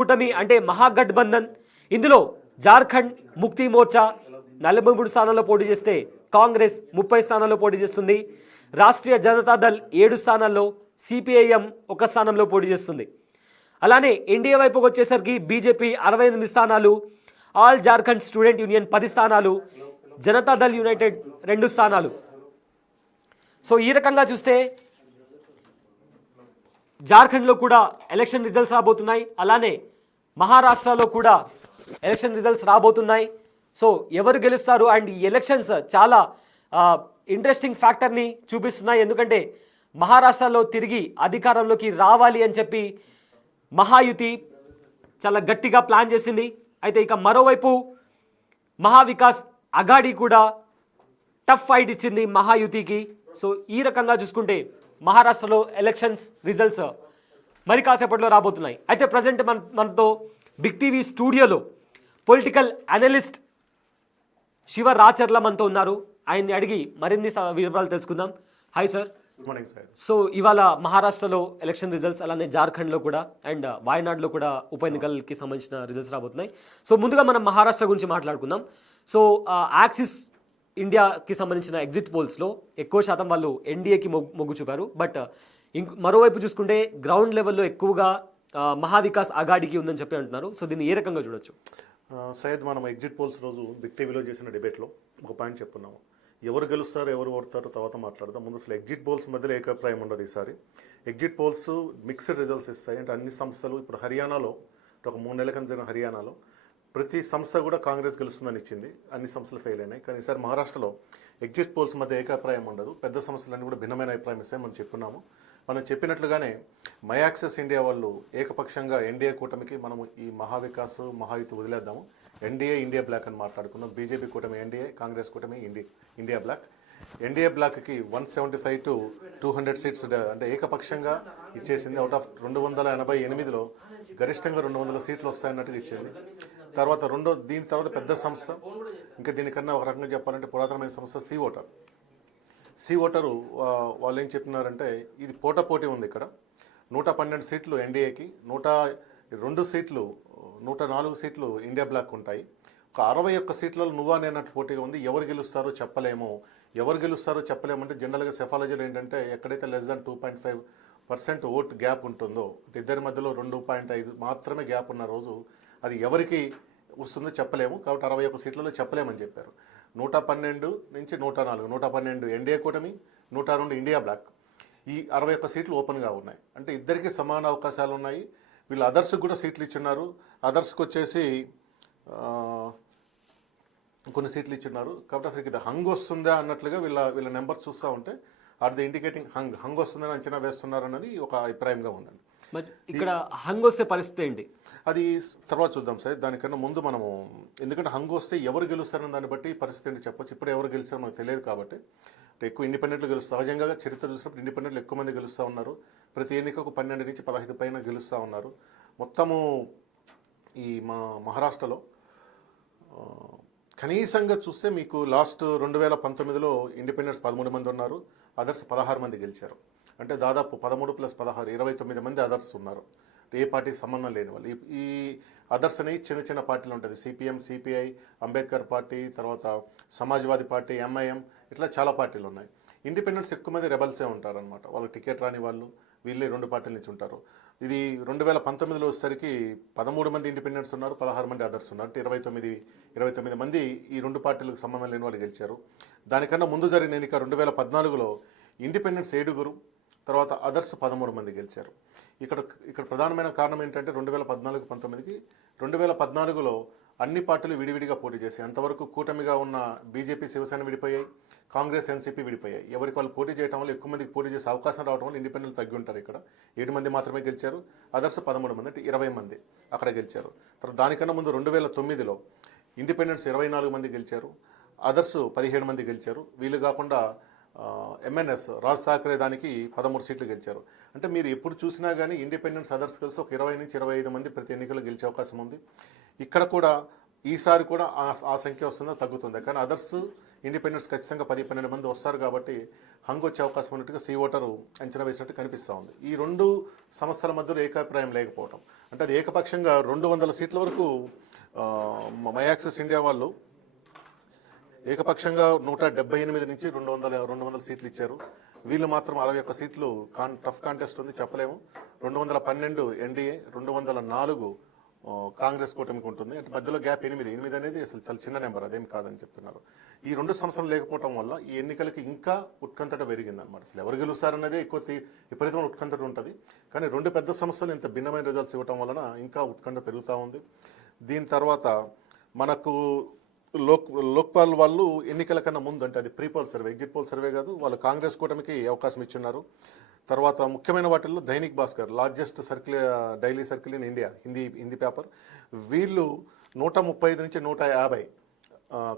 కూటమి అంటే మహాగఠబంధన్. ఇందులో జార్ఖండ్ ముక్తి మోర్చా 43 స్థానాల్లో పోటీ చేస్తే కాంగ్రెస్ 30 స్థానాల్లో పోటీ చేస్తుంది. రాష్ట్రీయ జనతాదళ్ 7 స్థానాల్లో, సిపిఐఎం 1 స్థానంలో పోటీ చేస్తుంది. అలానే ఎన్డీఏ వైపుకి వచ్చేసరికి బీజేపీ 68 స్థానాలు, ఆల్ జార్ఖండ్ స్టూడెంట్ యూనియన్ 10 స్థానాలు, జనతాదళ్ యునైటెడ్ 2 స్థానాలు. సో ఈ రకంగా చూస్తే జార్ఖండ్లో కూడా ఎలక్షన్ రిజల్ట్స్ రాబోతున్నాయి. అలానే మహారాష్ట్రలో కూడా ఎలక్షన్ రిజల్ట్స్ రాబోతున్నాయి. సో ఎవరు గెలుస్తారు అండ్ ఈ ఎలక్షన్స్ చాలా ఇంట్రెస్టింగ్ ఫ్యాక్టర్ని చూపిస్తున్నాయి. ఎందుకంటే మహారాష్ట్రలో తిరిగి అధికారంలోకి రావాలి అని చెప్పి మహాయుతి చాలా గట్టిగా ప్లాన్ చేసింది. అయితే ఇక మరోవైపు మహావికాస్ అఘాడీ కూడా టఫ్ ఫైట్ ఇచ్చింది మహాయుతికి. సో ఈ రకంగా చూసుకుంటే మహారాష్ట్రలో ఎలక్షన్స్ రిజల్ట్స్ మరి కాసేపట్లో రాబోతున్నాయి. అయితే ప్రజెంట్ మనతో బిగ్ టీవీ స్టూడియోలో పొలిటికల్ అనలిస్ట్ శివ రాచర్ల మనతో ఉన్నారు. ఆయన్ని అడిగి మరిన్ని వివరాలు తెలుసుకుందాం. Hi sir. Good morning sir. So ఇవాళ మహారాష్ట్రలో ఎలక్షన్ రిజల్ట్స్, అలానే జార్ఖండ్లో కూడా అండ్ వాయనాడ్లో కూడా ఉప ఎన్నికలకి సంబంధించిన రిజల్ట్స్ రాబోతున్నాయి. సో ముందుగా మనం మహారాష్ట్ర గురించి మాట్లాడుకుందాం. సో యాక్సిస్ ఇండియాకి సంబంధించిన ఎగ్జిట్ పోల్స్లో ఎక్కువ శాతం వాళ్ళు ఎన్డీఏకి మొగ్గు చూపారు. బట్ మరోవైపు చూసుకుంటే గ్రౌండ్ లెవెల్లో ఎక్కువగా మహావికాస్ అఘాడీకి ఉందని చెప్పి అంటున్నారు. సో దీన్ని ఏ రకంగా చూడొచ్చు? సయ్యద్, మనం ఎగ్జిట్ పోల్స్ రోజు బిగ్ టీవీలో చేసిన డిబేట్లో ఒక పాయింట్ చెప్పుకున్నాము. ఎవరు గెలుస్తారు ఎవరు ఓడతారో తర్వాత మాట్లాడదాం. ముందు అసలు ఎగ్జిట్ పోల్స్ మధ్యలో ఏకాభిప్రాయం ఉండదు. ఈసారి ఎగ్జిట్ పోల్స్ మిక్స్డ్ రిజల్ట్స్ ఇస్తాయి. అంటే అన్ని సంస్థలు, ఇప్పుడు హర్యానాలో ఒక 3 నెలల కింద జరిగిన హర్యానాలో ప్రతి సంస్థ కూడా కాంగ్రెస్ గెలుస్తుందని ఇచ్చింది. అన్ని సంస్థలు ఫెయిల్ అయినాయి. కానీ ఈసారి మహారాష్ట్రలో ఎగ్జిట్ పోల్స్ మధ్య ఏకాభిప్రాయం ఉండదు. పెద్ద సంస్థలన్నీ కూడా భిన్నమైన అభిప్రాయం ఇస్తాయి. మనం చెప్పున్నాము. మనం చెప్పినట్లుగానే మై యాక్సెస్ ఇండియా వాళ్ళు ఏకపక్షంగా ఎన్డీఏ కూటమికి మనము ఈ మహావికాస్ మహాయుతి వదిలేద్దాము, ఎన్డీఏ ఇండియా బ్లాక్ అని మాట్లాడుకున్నాం. బీజేపీ కూటమి ఎన్డీఏ, కాంగ్రెస్ కూటమి ఇండియా బ్లాక్. ఎన్డీఏ బ్లాక్కి 175 to 200 సీట్స్ అంటే ఏకపక్షంగా ఇచ్చేసింది. అవుట్ ఆఫ్ 288లో గరిష్టంగా 200 సీట్లు వస్తాయన్నట్టుగా ఇచ్చింది. తర్వాత దీని తర్వాత పెద్ద సంస్థ, ఇంకా దీనికన్నా ఒక రకంగా చెప్పాలంటే పురాతనమైన సంస్థ సి ఓటరు వాళ్ళు ఏం చెప్పినారంటే ఇది పోటాపోటీ ఉంది. ఇక్కడ 112 సీట్లు ఎన్డీఏకి, 102 సీట్లు 104 సీట్లు ఇండియా బ్లాక్ ఉంటాయి. ఒక 61 సీట్లలో నువ్వా నేనట్టు పోటీగా ఉంది. ఎవరు గెలుస్తారో చెప్పలేమంటే జనరల్గా సెఫాలజీలో ఏంటంటే ఎక్కడైతే లెస్ దాన్ 2.5% ఓట్ గ్యాప్ ఉంటుందో, ఇద్దరి మధ్యలో 2.5 మాత్రమే గ్యాప్ ఉన్న రోజు అది ఎవరికి వస్తుందో చెప్పలేము. కాబట్టి 61 సీట్లలో చెప్పలేమని చెప్పారు. 112 నుంచి 104, 112 ఎన్డీఏ కూటమి, 102 ఇండియా బ్లాక్. ఈ 61 సీట్లు ఓపెన్గా ఉన్నాయి. అంటే ఇద్దరికి సమాన అవకాశాలు ఉన్నాయి. వీళ్ళు అదర్స్కి కూడా సీట్లు ఇచ్చున్నారు. అదర్స్కి వచ్చేసి కొన్ని సీట్లు ఇచ్చున్నారు. కాబట్టి అసలు ఇది హంగ్ వస్తుందా అన్నట్లుగా వీళ్ళ నెంబర్స్ చూస్తూ ఉంటే ఆర్ ది ఇండికేటింగ్ హంగ్ వస్తుందని అంచనా వేస్తున్నారు అన్నది ఒక అభిప్రాయంగా ఉందండి. ఇక్కడ హంగ్ వస్తే పరిస్థితి ఏంటి అది తర్వాత చూద్దాం సార్. దానికన్నా ముందు మనము, ఎందుకంటే హంగ్ వస్తే ఎవరు గెలుస్తారని దాన్ని బట్టి పరిస్థితి ఏంటి చెప్పొచ్చు. ఇప్పుడు ఎవరు గెలిచారో మనకు తెలియదు కాబట్టి ఎక్కువ ఇండిపెండెంట్లు గెలుస్తారు. సహజంగా చరిత్ర చూసినప్పుడు ఇండిపెండెంట్లు ఎక్కువ మంది గెలుస్తూ ఉన్నారు. ప్రతి ఎన్నికకు 12 నుంచి 15 పైన గెలుస్తూ ఉన్నారు. మొత్తము ఈ మహారాష్ట్రలో కనీసంగా చూస్తే మీకు లాస్ట్ 2019లో ఇండిపెండెంట్స్ 13 మంది ఉన్నారు, అదర్స్ 16 మంది గెలిచారు. అంటే దాదాపు 13 + 16 29 మంది అదర్స్ ఉన్నారు. ఏ పార్టీకి సంబంధం లేని వాళ్ళు. ఈ అదర్స్ అనేవి చిన్న పార్టీలు ఉంటుంది. సిపిఎం, సిపిఐ, అంబేద్కర్ పార్టీ, తర్వాత సమాజ్వాదీ పార్టీ, ఎంఐఎం, ఇట్లా చాలా పార్టీలు ఉన్నాయి. ఇండిపెండెంట్స్ ఎక్కువ మంది రెబల్సే ఉంటారనమాట. వాళ్ళకి టికెట్ రాని వాళ్ళు వీళ్ళే 2 పార్టీల నుంచి ఉంటారు. ఇది 2019లో వచ్చేసరికి 13 మంది ఇండిపెండెంట్స్ ఉన్నారు, 16 మంది అదర్స్ ఉన్నారు. అంటే 29 మంది ఈ 2 పార్టీలకు సంబంధం లేని వాళ్ళు గెలిచారు. దానికన్నా ముందు జరిగిన ఎన్నిక 2014లో ఇండిపెండెంట్స్ 7, తర్వాత అదర్స్ 13 మంది గెలిచారు. ఇక్కడ ప్రధానమైన కారణం ఏంటంటే 2014-19కి 2014లో అన్ని పార్టీలు విడివిడిగా పోటీ చేశాయి. అంతవరకు కూటమిగా ఉన్న బీజేపీ, శివసేన విడిపోయాయి, కాంగ్రెస్, ఎన్సీపీ విడిపోయాయి. ఎవరికి వాళ్ళు పోటీ చేయడం వల్ల ఎక్కువ మందికి పోటీ చేసే అవకాశం రావడం వల్ల ఇండిపెండెంట్ తగ్గి ఉంటారు. ఇక్కడ 7 మంది మాత్రమే గెలిచారు, అదర్స్ 13 మంది, అంటే 20 మంది అక్కడ గెలిచారు. తర్వాత దానికన్నా ముందు 2009లో ఇండిపెండెంట్స్ 24 మంది గెలిచారు, అదర్స్ 17 మంది గెలిచారు. వీళ్ళు కాకుండా ఎంఎన్ఎస్ రాజ్ ఠాక్రే దానికి 13 సీట్లు గెలిచారు. అంటే మీరు ఎప్పుడు చూసినా కానీ ఇండిపెండెన్స్ అదర్స్ కలిసి ఒక 20 నుంచి 25 మంది ప్రతి ఎన్నికల్లో గెలిచే అవకాశం ఉంది. ఇక్కడ కూడా ఈసారి కూడా ఆ సంఖ్య వస్తుందో తగ్గుతుంది. కానీ అదర్స్ ఇండిపెండెంట్స్ ఖచ్చితంగా 10-12 మంది వస్తారు కాబట్టి హంగ్ వచ్చే అవకాశం ఉన్నట్టుగా సీ ఓటరు అంచనా వేసినట్టు కనిపిస్తూ ఉంది. ఈ రెండు సంస్థల మధ్యలో ఏకాభిప్రాయం లేకపోవడం అంటే అది ఏకపక్షంగా 200 సీట్ల వరకు మై యాక్సెస్ ఇండియా వాళ్ళు ఏకపక్షంగా 178 నుంచి 200 సీట్లు ఇచ్చారు. వీళ్ళు మాత్రం 61 సీట్లు టఫ్ కాంటెస్ట్ ఉంది చెప్పలేము. 212 ఎన్డీఏ, 204 కాంగ్రెస్ కూటమికి ఉంటుంది. అంటే మధ్యలో గ్యాప్ 8 అనేది అసలు చాలా చిన్న నెంబర్, అదేం కాదని చెప్తున్నారు. ఈ రెండు సంవత్సరాలు లేకపోవడం వల్ల ఈ ఎన్నికలకి ఇంకా ఉత్కంఠట పెరిగిందనమాట. అసలు ఎవరు గెలుస్తారన్నదే ఎక్కువ విపరీతమైన ఉత్కంఠట ఉంటుంది. కానీ రెండు పెద్ద సంస్థలు ఇంత భిన్నమైన రిజల్ట్స్ ఇవ్వడం వలన ఇంకా ఉత్కంఠ పెరుగుతూ ఉంది. దీని తర్వాత మనకు లోక్పాల్ వాళ్ళు ఎన్నికల కన్నా ముందు అంటే అది prepoll survey, exit poll survey కాదు, వాళ్ళు కాంగ్రెస్ కూటమికి అవకాశం ఇచ్చున్నారు. తర్వాత ముఖ్యమైన వాటిల్లో Dainik Bhaskar, largest circle daily circle in India, Hindi paper, వీళ్ళు 135 నుంచి 150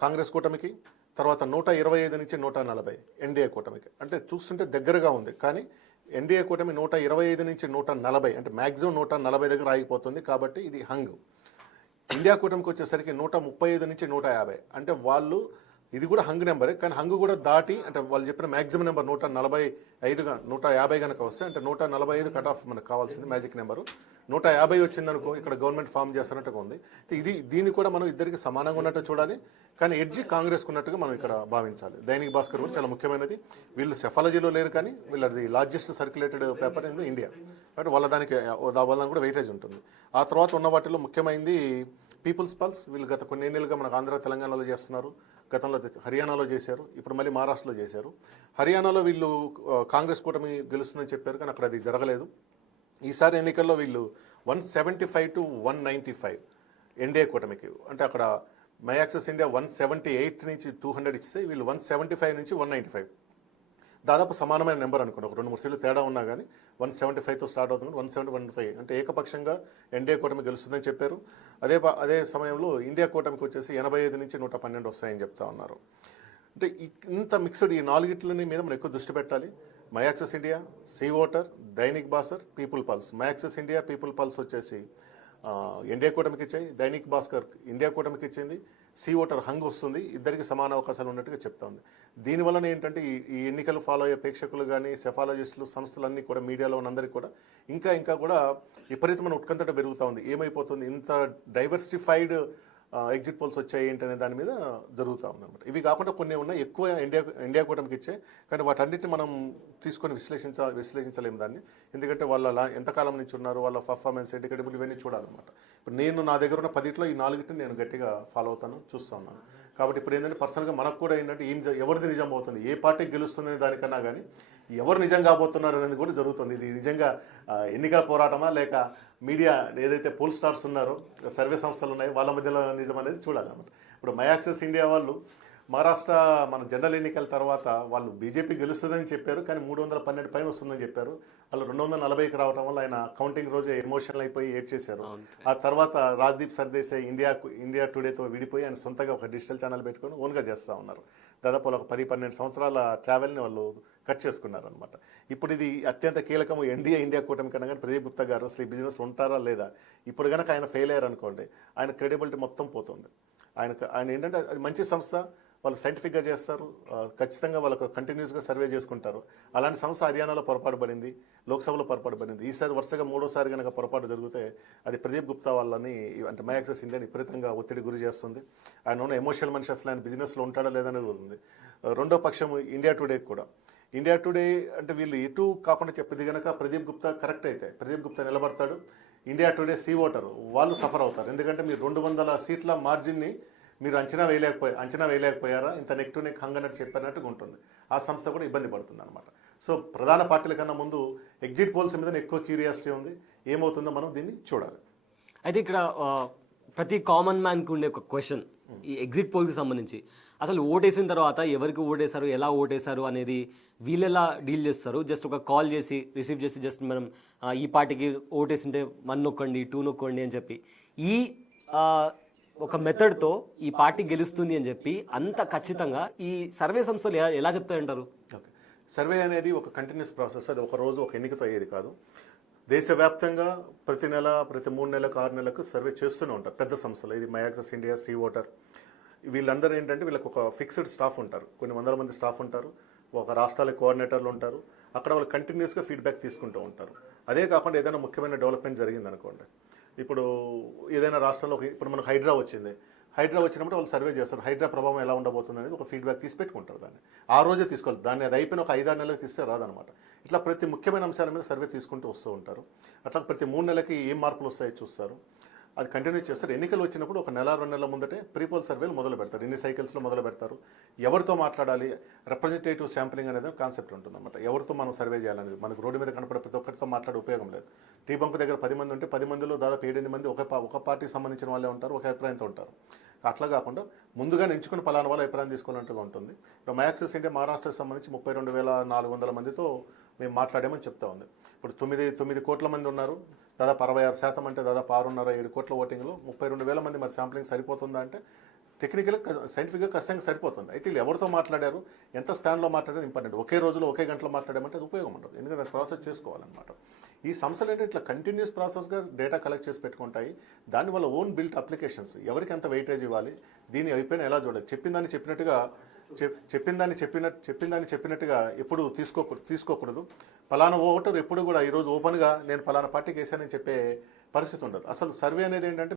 కాంగ్రెస్ కూటమికి, తర్వాత 125 నుంచి 140 ఎన్డీఏ కూటమికి. అంటే చూస్తుంటే దగ్గరగా ఉంది. కానీ ఎన్డీఏ కూటమి 125 నుంచి 140 అంటే మ్యాక్సిమం 140 దగ్గర ఆగిపోతుంది. కాబట్టి ఇది హంగ్. ఇండియా కూటమికి వచ్చేసరికి 135 నుంచి 150 అంటే వాళ్ళు ఇది కూడా హంగ్ నెంబరే. కానీ హంగ్ కూడా దాటి అంటే వాళ్ళు చెప్పిన మ్యాక్సిమం నెంబర్ 150 కనుక వస్తే అంటే 145 కట్ ఆఫ్ మనకు కావాల్సింది మ్యాజిక్ నెంబరు. 150 వచ్చిందనుకో ఇక్కడ గవర్నమెంట్ ఫామ్ చేస్తున్నట్టుగా ఉంది. దీన్ని కూడా మనం ఇద్దరికి సమానంగా ఉన్నట్టు చూడాలి. కానీ ఎడ్జి కాంగ్రెస్కు ఉన్నట్టుగా మనం ఇక్కడ భావించాలి. దైనిక్ భాస్కర్ కూడా చాలా ముఖ్యమైనది. వీళ్ళు సెఫాలజీలో లేరు కానీ వీళ్ళది largest circulated paper in India కాబట్టి వాళ్ళ కూడా వెయిటేజ్ ఉంటుంది. ఆ తర్వాత ఉన్న వాటిలో ముఖ్యమైనది పీపుల్స్ పల్స్. వీళ్ళు గత కొన్ని ఏళ్ళుగా మనకు ఆంధ్ర తెలంగాణలో చేస్తున్నారు. గతంలో హర్యానాలో చేశారు, ఇప్పుడు మళ్ళీ మహారాష్ట్రలో చేశారు. హర్యానాలో వీళ్ళు కాంగ్రెస్ కూటమి గెలుస్తుందని చెప్పారు కానీ అక్కడ అది జరగలేదు. ఈసారి ఎన్నికల్లో వీళ్ళు 175 to 195 ఎన్డీఏ కూటమికి. అంటే అక్కడ మై యాక్సెస్ ఇండియా 178 నుంచి 200 ఇస్తే వీళ్ళు 175 నుంచి 195 దాదాపు సమానమైన నెంబర్ అనుకోండి. ఒక 2-3 సీట్లు తేడా ఉన్నా కానీ 175తో స్టార్ట్ అవుతుంది. 170-105 అంటే ఏకపక్షంగా ఎన్డీఏ కూటమి గెలుస్తుందని చెప్పారు. అదే సమయంలో ఇండియా కూటమికి వచ్చేసి 85 నుంచి 112 వస్తాయని చెప్తా ఉన్నారు. అంటే ఇంత మిక్స్డ్ ఈ నాలుగిట్లని మీద మనం ఎక్కువ దృష్టి పెట్టాలి. My Axis India, C Voter, Dainik Bhaskar, People Pulse. My Axis India, People Pulse వచ్చేసి ఎన్డీఏ కూటమికి ఇచ్చాయి, దైనిక్ భాస్కర్ ఇండియా కూటమికి ఇచ్చింది, సీ ఓటర్ హంగ్ వస్తుంది. ఇద్దరికి సమాన అవకాశాలు ఉన్నట్టుగా చెప్తా ఉంది. దీనివలన ఏంటంటే ఈ ఎన్నికలు ఫాలో అయ్యే ప్రేక్షకులు కానీ సెఫాలజిస్టులు సంస్థలన్నీ కూడా మీడియాలో ఉన్నందరికీ కూడా ఇంకా కూడా విపరీతమైన ఉత్కంఠట పెరుగుతూ ఉంది. ఏమైపోతుంది ఇంత డైవర్సిఫైడ్ ఎగ్జిట్ పోల్స్ వచ్చాయి ఏంటనే దాని మీద జరుగుతూ ఉందన్నమాట. ఇవి కాకుండా కొన్ని ఉన్నాయి ఎక్కువ ఇండియా కూటమికి ఇచ్చే, కానీ వాటన్నిటిని మనం తీసుకొని విశ్లేషించలేము దాన్ని. ఎందుకంటే వాళ్ళ ఎంతకాలం నుంచి ఉన్నారు, వాళ్ళ పర్ఫార్మెన్స్ ఎడ్యుకేటబుల్ ఇవన్నీ చూడాలన్నమాట. ఇప్పుడు నేను నా దగ్గర ఉన్న 10 ఈ 4 నేను గట్టిగా ఫాలో అవుతాను, చూస్తూ ఉన్నాను. కాబట్టి ఇప్పుడు ఏంటంటే పర్సనల్గా మనకు కూడా ఏంటంటే ఎవరిది నిజం పోతుంది, ఏ పార్టీకి గెలుస్తుంది దానికన్నా కానీ ఎవరు నిజం కాబోతున్నారు అనేది కూడా జరుగుతుంది. ఇది నిజంగా ఎన్నికల పోరాటమా లేక మీడియా ఏదైతే పోల్ స్టార్స్ ఉన్నారో సర్వే సంస్థలు ఉన్నాయో వాళ్ళ మధ్యలో నిజం అనేది చూడాలన్నమాట. ఇప్పుడు మై యాక్సెస్ ఇండియా వాళ్ళు మహారాష్ట్ర మన జనరల్ ఎన్నికల తర్వాత వాళ్ళు బీజేపీ గెలుస్తుందని చెప్పారు కానీ 312 పైన వస్తుందని చెప్పారు. వాళ్ళు 240కి రావడం వల్ల ఆయన కౌంటింగ్ రోజే ఎమోషనల్ అయిపోయి ఏడ్ చేశారు. ఆ తర్వాత రాజ్దీప్ సర్దేశాయ్ ఇండియా టుడేతో విడిపోయి ఆయన సొంతంగా ఒక డిజిటల్ ఛానల్ పెట్టుకొని ఓన్గా చేస్తూ ఉన్నారు. దాదాపు ఒక 10-12 సంవత్సరాల ట్రావెల్ని వాళ్ళు కట్ చేసుకున్నారు అనమాట. ఇప్పుడు ఇది అత్యంత కీలకము ఇండియా కూటమి కన్నా కానీ ప్రదీప్ గుప్తా గారు అసలు ఈ బిజినెస్ ఉంటారా లేదా, ఇప్పుడు కనుక ఆయన ఫెయిల్ అయ్యారు అనుకోండి ఆయన క్రెడిబిలిటీ మొత్తం పోతుంది. ఆయన ఏంటంటే అది మంచి సంస్థ, వాళ్ళు సైంటిఫిక్గా చేస్తారు, ఖచ్చితంగా వాళ్ళకు కంటిన్యూస్గా సర్వే చేసుకుంటారు. అలాంటి సంస్థ హర్యానాలో పొరపాటు పడింది, లోక్సభలో పొరపాటు పడింది. ఈసారి వరుసగా 3వసారి కనుక పొరపాటు జరిగితే అది ప్రదీప్ గుప్తా వాళ్ళని అంటే మై యాక్సెస్ ఇండియాని విపరీతంగా ఒత్తిడి గురి చేస్తుంది. ఆయన ఉన్న ఎమోషనల్ మనిషి అసలు ఆయన బిజినెస్లో ఉంటాడా లేదనేది ఉంది. రెండో పక్షం ఇండియా టుడే కూడా. ఇండియా టుడే అంటే వీళ్ళు ఎటు కాకుండా చెప్పేది కనుక ప్రదీప్ గుప్తా కరెక్ట్ అయితే ప్రదీప్ గుప్తా నిలబడతాడు. ఇండియా టుడే సీ ఓటర్ వాళ్ళు సఫర్ అవుతారు. ఎందుకంటే మీరు 200 సీట్ల మార్జిన్ని మీరు అంచనా వేయలేకపోయారా, ఇంత నెక్ టు నెక్ హంగ్ అన్నట్టు చెప్పినట్టుగా ఉంటుంది. ఆ సంస్థ కూడా ఇబ్బంది పడుతుంది అనమాట. సో ప్రధాన పార్టీల కన్నా ముందు ఎగ్జిట్ పోల్స్ మీద ఎక్కువ క్యూరియాసిటీ ఉంది. ఏమవుతుందో మనం దీన్ని చూడాలి. అయితే ఇక్కడ ప్రతి కామన్ మ్యాన్కి ఉండే ఒక క్వశ్చన్ ఈ ఎగ్జిట్ పోల్కి సంబంధించి, అసలు ఓటేసిన తర్వాత ఎవరికి ఓటేశారు, ఎలా ఓటేశారు అనేది వీళ్ళు ఎలా డీల్ చేస్తారు? జస్ట్ ఒక కాల్ చేసి రిసీవ్ చేసి జస్ట్ మనం ఈ పార్టీకి ఓటేసింటే 1 నొక్కండి 2 నొక్కండి అని చెప్పి ఈ ఒక మెథడ్తో ఈ పార్టీ గెలుస్తుంది అని చెప్పి అంత ఖచ్చితంగా ఈ సర్వే సంస్థలు ఎలా చెప్తాయంటారు? ఓకే, సర్వే అనేది ఒక కంటిన్యూస్ ప్రాసెస్. అది ఒక రోజు ఒక ఎన్నికతో అయ్యేది కాదు. దేశవ్యాప్తంగా ప్రతి నెల, ప్రతి 3 నెలలకు, 6 నెలలకు సర్వే చేస్తూనే ఉంటారు పెద్ద సంస్థలు. ఇది My Axis India, C Voter, వీళ్ళందరూ ఏంటంటే వీళ్ళకి ఒక ఫిక్స్డ్ స్టాఫ్ ఉంటారు, కొన్ని వందల మంది స్టాఫ్ ఉంటారు, ఒక రాష్ట్రాల కోఆర్డినేటర్లు ఉంటారు. అక్కడ వాళ్ళు కంటిన్యూస్గా ఫీడ్బ్యాక్ తీసుకుంటూ ఉంటారు. అదే కాకుండా ఏదైనా ముఖ్యమైన డెవలప్మెంట్ జరిగింది అనుకోండి, ఇప్పుడు ఏదైనా రాష్ట్రంలో ఇప్పుడు మనకు హైడ్రా వచ్చినప్పుడు వాళ్ళు సర్వే చేస్తారు, హైడ్రా ప్రభావం ఎలా ఉండబోతుంది అనేది ఒక ఫీడ్బ్యాక్ తీసి పెట్టుకుంటారు. దాన్ని ఆ రోజే తీసుకోవాలి, దాన్ని అది అయిపోయిన ఒక 5-6 నెలలకు తీస్తే రాదనమాట. ఇట్లా ప్రతి ముఖ్యమైన అంశాల మీద సర్వే తీసుకుంటూ వస్తూ ఉంటారు. అట్లా ప్రతి 3 నెలలకి ఏం మార్పులు వస్తాయో చూస్తారు, అది కంటిన్యూ చేస్తారు. ఎన్నికలు వచ్చినప్పుడు ఒక నెల 2 నెలల ముందటే ప్రీపోల్ సర్వేలు మొదలు పెడతారు, ఎన్ని సైకిల్స్లో మొదలు పెడతారు, ఎవరితో మాట్లాడాలి, రిప్రజెంటేటివ్ శాంప్లింగ్ అనేది కాన్సెప్ట్ ఉంటుందన్నమాట. ఎవరితో మనం సర్వే చేయాలనేది, మనకు రోడ్డు మీద కనపడే ప్రతి ఒక్కరితో మాట్లాడే ఉపయోగం లేదు. టీ బంక్ దగ్గర 10 మంది ఉంటే 10 మందిలో దాదాపు 7-8 మంది ఒక పార్టీకి సంబంధించిన వాళ్ళే ఉంటారు, ఒక అభిప్రాయంతో ఉంటారు. అట్లా కాకుండా ముందుగా ఎంచుకుని పలానా వాళ్ళ అభిప్రాయం తీసుకోవాలంటూ ఉంటుంది. ఇప్పుడు మై యాక్సెస్ ఇండియా మహారాష్ట్రకు సంబంధించి 32,400 మందితో మేము మాట్లాడామని చెప్తా ఉంది. ఇప్పుడు 9 కోట్ల మంది ఉన్నారు, దాదాపు 66% అంటే దాదాపు 6.5-7 కోట్ల ఓటింగ్లో 32,000 మంది మరి శాంప్లింగ్ సరిపోతుందా అంటే టెక్నికల్గా సైంటిఫిక్గా ఖచ్చితంగా సరిపోతుంది. అయితే వీళ్ళు ఎవరితో మాట్లాడారు, ఎంత స్పాన్లో మాట్లాడేది ఇంపార్టెంట్. ఒకే రోజులో ఒకే గంటలో మాట్లాడామంటే అది ఉపయోగం ఉండదు, ఎందుకంటే అది ప్రాసెస్ చేసుకోవాలన్నమాట. ఈ సంస్థలు ఏంటంటే ఇట్లా కంటిన్యూస్ ప్రాసెస్గా డేటా కలెక్ట్ చేసి పెట్టుకుంటాయి. దానివల్ల ఓన్ బిల్ట్ అప్లికేషన్స్, ఎవరికి ఎంత వెయిటేజ్ ఇవ్వాలి, దీని అయిపోయినా ఎలా చూడాలి, చెప్పిందాన్ని చెప్పినట్టుగా ఎప్పుడు తీసుకోకూడదు. పలానా ఓటర్ ఎప్పుడు కూడా ఈరోజు ఓపెన్గా నేను పలానా పార్టీకి వేసానని చెప్పే పరిస్థితి ఉండదు. అసలు సర్వే అనేది ఏంటంటే